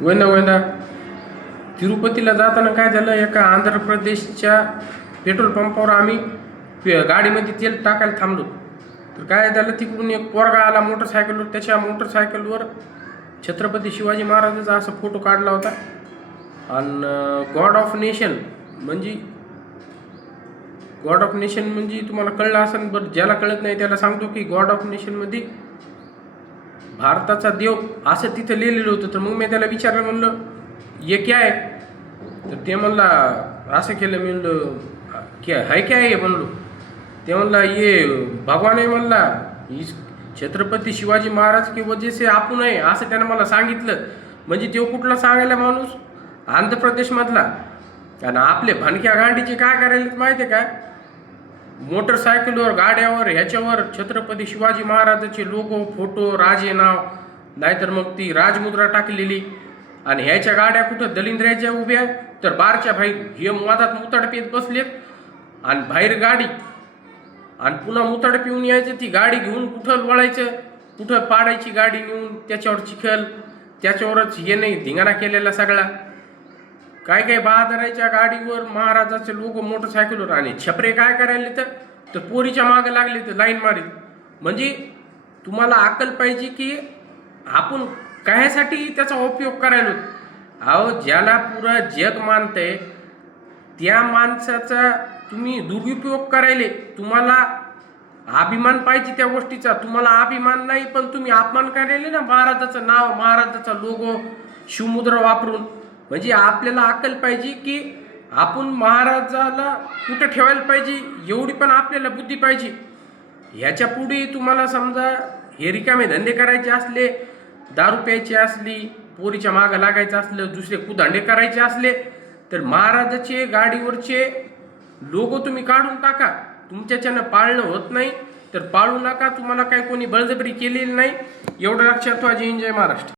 वैंदा तिरुपतीला जाताना काय झालं, एका आंध्र प्रदेशच्या पेट्रोल पंपावर आम्ही गाडीमध्ये तेल टाकायला थांबलो. तर काय झालं, तिकडून एक पोरगा आला मोटरसायकलवर. त्याच्या मोटरसायकलवर छत्रपती शिवाजी महाराजांचा असा फोटो काढला होता. आणि गॉड ऑफ नेशन म्हणजे तुम्हाला कळलं असेल, बरं ज्याला कळत नाही त्याला सांगतो की गॉड ऑफ नेशनमध्ये भारताचा देव असं तिथं लिहिलेलं होतं. तर मग मी त्याला विचारलं, म्हणलं ये क्या आहे? तर ते म्हणला असं केलं. मी म्हणलं क्या है, क्या आहे म्हणलो. ते म्हणला ये भगवान आहे म्हणला, छत्रपती शिवाजी महाराज की वजह से आपण आहे, असं त्यानं मला सांगितलं. म्हणजे तो कुठला सांगायला माणूस? आंध्र प्रदेशमधला. आणि आपले भणक्या गांडीचे काय करायला माहिती आहे का? मोटरसायकलवर, गाड्यावर, ह्याच्यावर छत्रपती शिवाजी महाराजाचे लोगो, फोटो, राजे नाव, नाहीतर मग ती राजमुद्रा टाकलेली. आणि ह्याच्या गाड्या कुठं दलिंद्र्याच्या उभ्या, तर बारच्या बाहेर हे मधात मुताड पेत बसलेत. आणि बाहेर गाडी, आणि पुन्हा मुताड पिऊन यायचं. ती गाडी घेऊन कुठं वळायचं, कुठं पाडायची गाडी नेऊन, त्याच्यावर चिखल, त्याच्यावरच हे नाही धिंगाणा केलेला सगळा. काय काय बहादराच्या गाडीवर महाराजाचे लोक मोटरसायकलवर. आणि छपरे काय करायला तर पोरीच्या मागं लागले तर लाईन मारीत. म्हणजे तुम्हाला अक्कल पाहिजे की आपण कायसाठी त्याचा उपयोग करायला. अहो, ज्याला पुरा जग मानतंय त्या माणसाचा तुम्ही दुरुपयोग करायले. तुम्हाला अभिमान पाहिजे त्या गोष्टीचा, तुम्हाला अभिमान नाही, पण तुम्ही अपमान करायले ना महाराजाचं नाव, महाराजाचा लोगो, शिवमुद्रा वापरून. म्हणजे आपल्याला अक्कल पाहिजे की आपण महाराजाला कुठं ठेवायला पाहिजे, एवढी पण आपल्याला बुद्धी पाहिजे. ह्याच्या पुढे तुम्हाला समजा हे रिकामे धंदे करायचे असले, दारू प्यायची असली, पोरीच्या मागं लागायचं असलं, दुसरे कुधांडे करायचे असले, तर महाराजाचे गाडीवरचे लोगो तुम्ही काढून टाका. तुमच्याच्यानं पाळणं होत नाही तर पाळू नका. तुम्हाला काही कोणी बळजबरी केलेली नाही. एवढं लक्षात ठेवा. जय हिंद, जय महाराष्ट्र.